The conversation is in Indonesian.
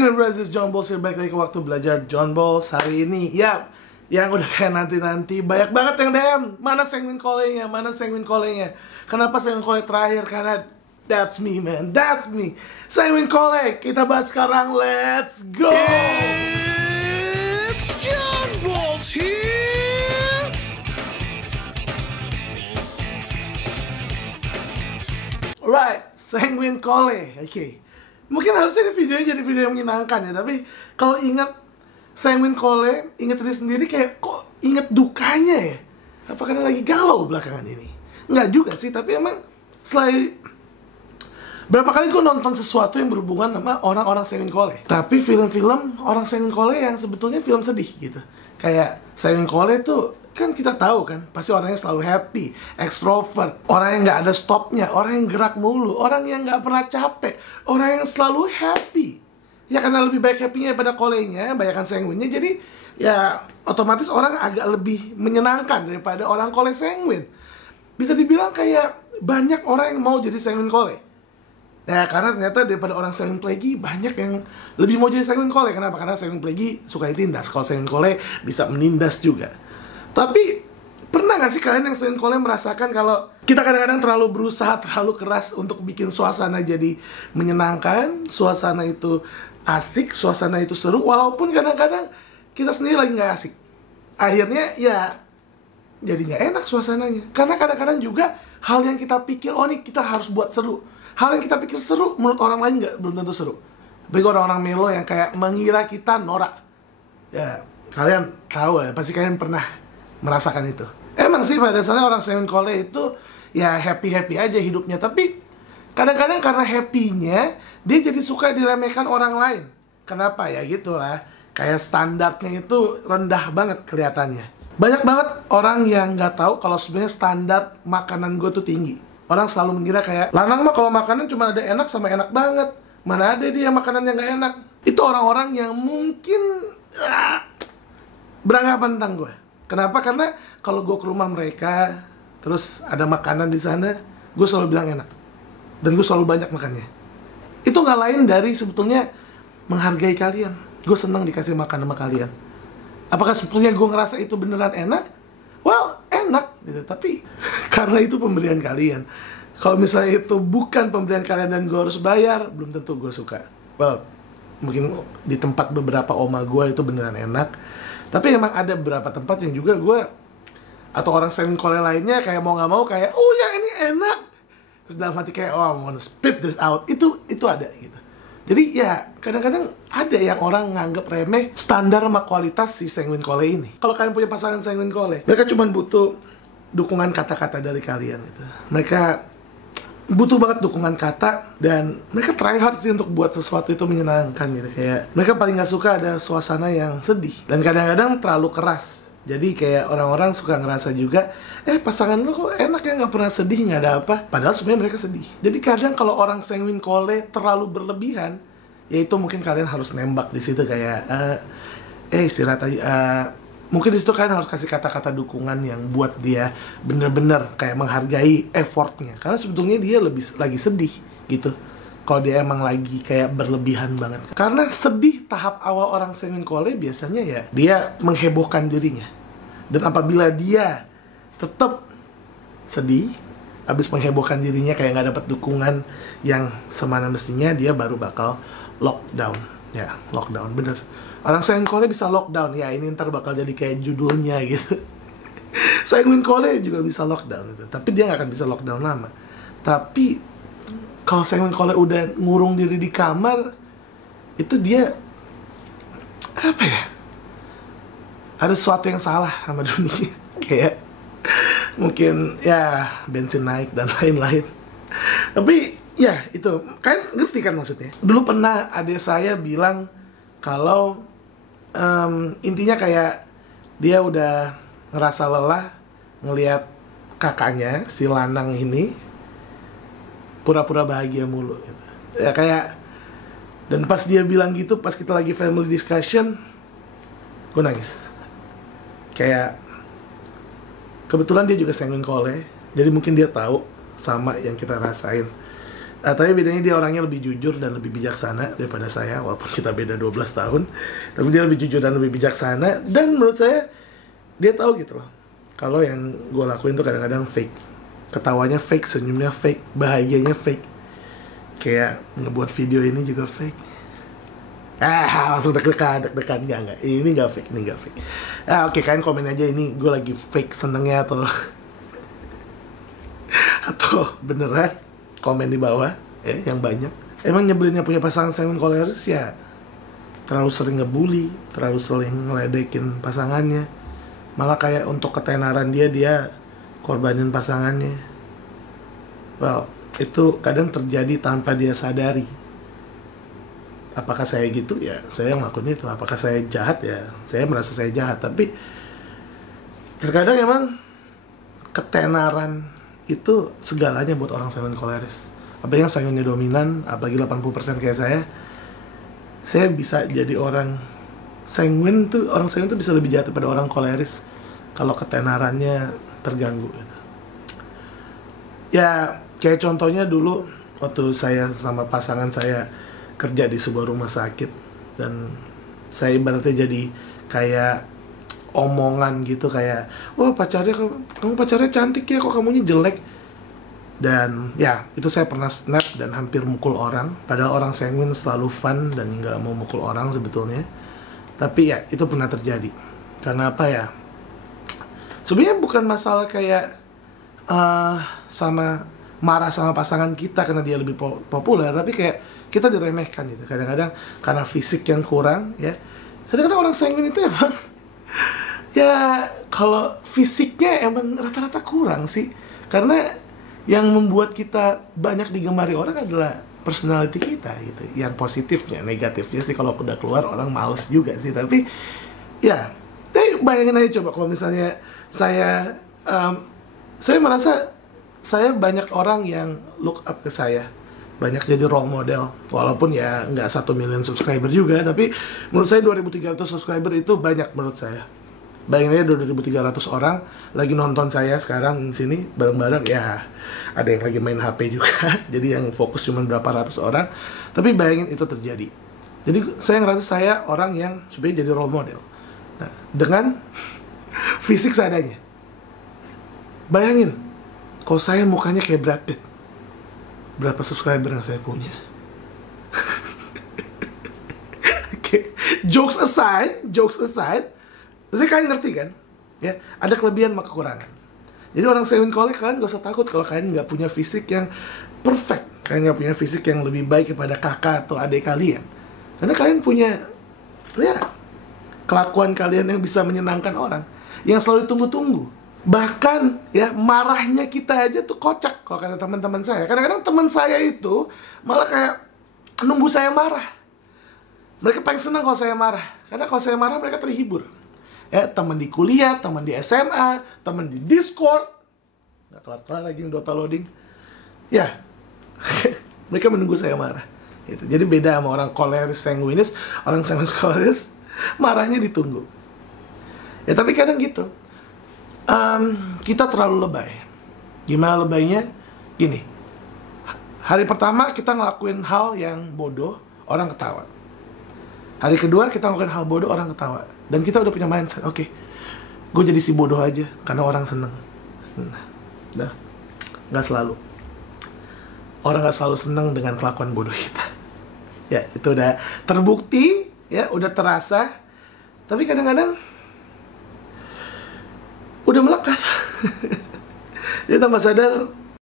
Welcome to Brazil, John Balls here, balik lagi ke waktu belajar John Balls hari ini. Ya, yang udah kayak nanti-nanti banyak banget yang DM. Mana Sanguine Cole-nya? Mana Sanguine Cole-nya? Kenapa Sanguine Cole terakhir? Karena that's me, man. That's me. Sanguine Cole, kita bahas sekarang. Let's go. It's John Balls here. Alright, Sanguine Cole. Oke. Mungkin harusnya ini videonya jadi video yang menyenangkan ya, tapi kalau ingat Sanguine Cole, ingat diri sendiri kayak kok inget dukanya ya? Apa karena lagi galau belakangan ini? Enggak juga sih, tapi emang selain berapa kali gue nonton sesuatu yang berhubungan sama orang-orang Sanguine Cole, tapi film-film orang Sanguine Cole yang sebetulnya film sedih gitu. Kayak Sanguine Cole tuh kan kita tahu kan, pasti orangnya selalu happy, ekstrovert, orang yang nggak ada stopnya, orang yang gerak mulu, orang yang nggak pernah capek, orang yang selalu happy. Ya karena lebih baik happy-nya daripada Cole-nya, banyakan sanguine-nya, jadi ya otomatis orang agak lebih menyenangkan daripada orang Cole sanguine. Bisa dibilang kayak banyak orang yang mau jadi sanguine Cole. Ya karena ternyata daripada orang sanguine plague banyak yang lebih mau jadi sanguine Cole. Kenapa? Karena sanguine plague suka ditindas, kalau sanguine Cole bisa menindas juga. Tapi pernah gak sih kalian yang Sanguine Cole merasakan kalau kita kadang-kadang terlalu berusaha, terlalu keras untuk bikin suasana jadi menyenangkan, suasana itu asik, suasana itu seru, walaupun kadang-kadang kita sendiri lagi gak asik. Akhirnya ya jadi gak enak suasananya. Karena kadang-kadang juga hal yang kita pikir, oh nih kita harus buat seru, hal yang kita pikir seru menurut orang lain belum tentu seru. Bagi orang-orang melo yang kayak mengira kita norak. Ya kalian tahu ya, pasti kalian pernah merasakan itu. Emang sih pada dasarnya orang Sanguine Cole itu ya happy-happy aja hidupnya, tapi kadang-kadang karena happy-nya dia jadi suka diremehkan orang lain. Kenapa ya gitulah. Kayak standarnya itu rendah banget kelihatannya. Banyak banget orang yang nggak tahu kalau sebenarnya standar makanan gue tuh tinggi. Orang selalu mengira kayak lanang mah kalau makanan cuma ada enak sama enak banget. Mana ada dia makanan yang nggak enak. Itu orang-orang yang mungkin beranggapan tentang gue. Kenapa? Karena kalau gue ke rumah mereka, terus ada makanan di sana, gue selalu bilang enak. Dan gue selalu banyak makannya. Itu nggak lain dari sebetulnya menghargai kalian. Gue senang dikasih makan sama kalian. Apakah sebetulnya gue ngerasa itu beneran enak? Well, enak gitu. Tapi karena itu pemberian kalian. Kalau misalnya itu bukan pemberian kalian dan gue harus bayar, belum tentu gue suka. Well, mungkin di tempat beberapa oma gue itu beneran enak. Tapi emang ada beberapa tempat yang juga gue atau orang Sanguine Cole lainnya kayak mau nggak mau kayak oh yang ini enak, terus dalam hati kayak oh I wanna spit this out. Itu ada gitu. Jadi ya kadang-kadang ada yang orang nganggep remeh standar sama kualitas si Sanguine Cole ini. Kalau kalian punya pasangan Sanguine Cole, mereka cuma butuh dukungan kata-kata dari kalian gitu. Mereka butuh banget dukungan kata dan mereka try hard sih untuk buat sesuatu itu menyenangkan gitu. Kayak mereka paling gak suka ada suasana yang sedih dan kadang-kadang terlalu keras. Jadi kayak orang-orang suka ngerasa juga pasangan lo kok enak ya gak pernah sedih, gak ada apa. Padahal sebenarnya mereka sedih. Jadi kadang kalau orang Sanguine Cole terlalu berlebihan, ya itu mungkin kalian harus nembak di situ kayak istirahat aja. Mungkin disitu kalian harus kasih kata-kata dukungan yang buat dia bener-bener kayak menghargai effortnya. Karena sebetulnya dia lagi sedih gitu. Kalau dia emang lagi kayak berlebihan banget. Karena sedih tahap awal orang Sanguine Cole biasanya ya dia menghebohkan dirinya. Dan apabila dia tetap sedih, habis menghebohkan dirinya kayak nggak dapat dukungan yang semana mestinya, dia baru bakal lockdown. Ya, lockdown bener. Orang Sanguine Cole bisa lockdown, ya ini ntar bakal jadi kayak judulnya gitu. Sanguine Cole juga bisa lockdown gitu. Tapi dia nggak akan bisa lockdown lama. Tapi kalau Sanguine Cole udah ngurung diri di kamar, itu dia apa ya? Ada sesuatu yang salah sama dunia. Kayak mungkin ya bensin naik dan lain-lain. Tapi ya itu kan ngerti kan maksudnya. Dulu pernah adik saya bilang kalau intinya kayak dia udah ngerasa lelah ngelihat kakaknya si lanang ini pura-pura bahagia mulu gitu. Ya kayak, dan pas dia bilang gitu, pas kita lagi family discussion, gue nangis. Kayak kebetulan dia juga Sanguine Cole, jadi mungkin dia tahu sama yang kita rasain. Tapi bedanya dia orangnya lebih jujur dan lebih bijaksana daripada saya, walaupun kita beda 12 tahun. Tapi dia lebih jujur dan lebih bijaksana. Dan menurut saya, dia tahu gitu loh, kalau yang gue lakuin tuh kadang-kadang fake. Ketawanya fake, senyumnya fake, bahagianya fake. Kayak ngebuat video ini juga fake. Langsung deg-degan. Enggak. Ini nggak fake, ini nggak fake. Oke, kalian komen aja ini gue lagi fake senengnya atau beneran. Komen di bawah ya, yang banyak. Emang nyebelinnya punya pasangan Simon Coleris ya terlalu sering ngebully, terlalu sering ngeledekin pasangannya. Malah kayak untuk ketenaran dia korbanin pasangannya. Well, itu kadang terjadi tanpa dia sadari. Apakah saya gitu? Ya, saya ngelakuin itu. Apakah saya jahat? Ya, saya merasa saya jahat. Tapi terkadang emang ketenaran itu segalanya buat orang sanguin koleris. Apalagi yang sanguinnya dominan, apalagi 80% kayak saya bisa jadi orang sanguin tuh bisa lebih jahat daripada orang koleris kalau ketenarannya terganggu. Ya, kayak contohnya dulu waktu saya sama pasangan saya kerja di sebuah rumah sakit, dan saya ibaratnya jadi kayak omongan gitu, kayak wah kamu pacarnya cantik ya, kok kamunya jelek. Dan ya itu saya pernah snap dan hampir mukul orang, padahal orang sanguin selalu fun dan nggak mau mukul orang sebetulnya. Tapi ya itu pernah terjadi. Karena apa ya, sebenarnya bukan masalah kayak sama marah sama pasangan kita karena dia lebih populer, tapi kayak kita diremehkan gitu kadang-kadang karena fisik yang kurang ya. Kadang-kadang orang sanguin itu emang ya kalau fisiknya emang rata-rata kurang sih, karena yang membuat kita banyak digemari orang adalah personality kita gitu. Yang positifnya, negatifnya sih kalau udah keluar orang males juga sih. Tapi ya, bayangin aja coba kalau misalnya saya merasa saya banyak orang yang look up ke saya, banyak jadi role model, walaupun ya nggak 1 million subscriber juga, tapi menurut saya 2.300 subscriber itu banyak menurut saya. Bayangin aja 2.300 orang lagi nonton saya sekarang di sini bareng-bareng, ya ada yang lagi main HP juga, jadi yang fokus cuma berapa ratus orang, tapi bayangin itu terjadi. Jadi saya ngerasa saya orang yang sebenarnya jadi role model. Nah, dengan fisik seadanya. Bayangin, kalau saya mukanya kayak Brad Pitt, berapa subscriber yang saya punya? Oke, jokes aside, pasti kalian ngerti kan? Ya, ada kelebihan sama kekurangan. Jadi orang sanguin kolek, kalian gak usah takut kalau kalian nggak punya fisik yang perfect, kalian nggak punya fisik yang lebih baik daripada kakak atau adik kalian. Karena kalian punya, ya, kelakuan kalian yang bisa menyenangkan orang, yang selalu ditunggu-tunggu. Bahkan ya marahnya kita aja tuh kocak kalau kata teman-teman saya. Kadang-kadang teman saya itu malah kayak nunggu saya marah. Mereka paling senang kalau saya marah, karena kalau saya marah mereka terhibur. Ya, teman di kuliah, teman di SMA, teman di Discord, nggak kelar-kelar lagi Dota loading. Ya, mereka menunggu saya marah. Gitu. Jadi beda sama orang koleris sanguinis, orang sanguinis koleris marahnya ditunggu. Ya tapi kadang gitu. Kita terlalu lebay. Gimana lebaynya? Gini, hari pertama kita ngelakuin hal yang bodoh, orang ketawa. Hari kedua kita ngelakuin hal bodoh, orang ketawa. Dan kita udah punya mindset, oke, gue jadi si bodoh aja karena orang seneng. Nah, nggak selalu. Orang nggak selalu seneng dengan kelakuan bodoh kita. Ya, itu udah terbukti, ya, udah terasa. Tapi kadang-kadang udah melekat. Jadi tanpa sadar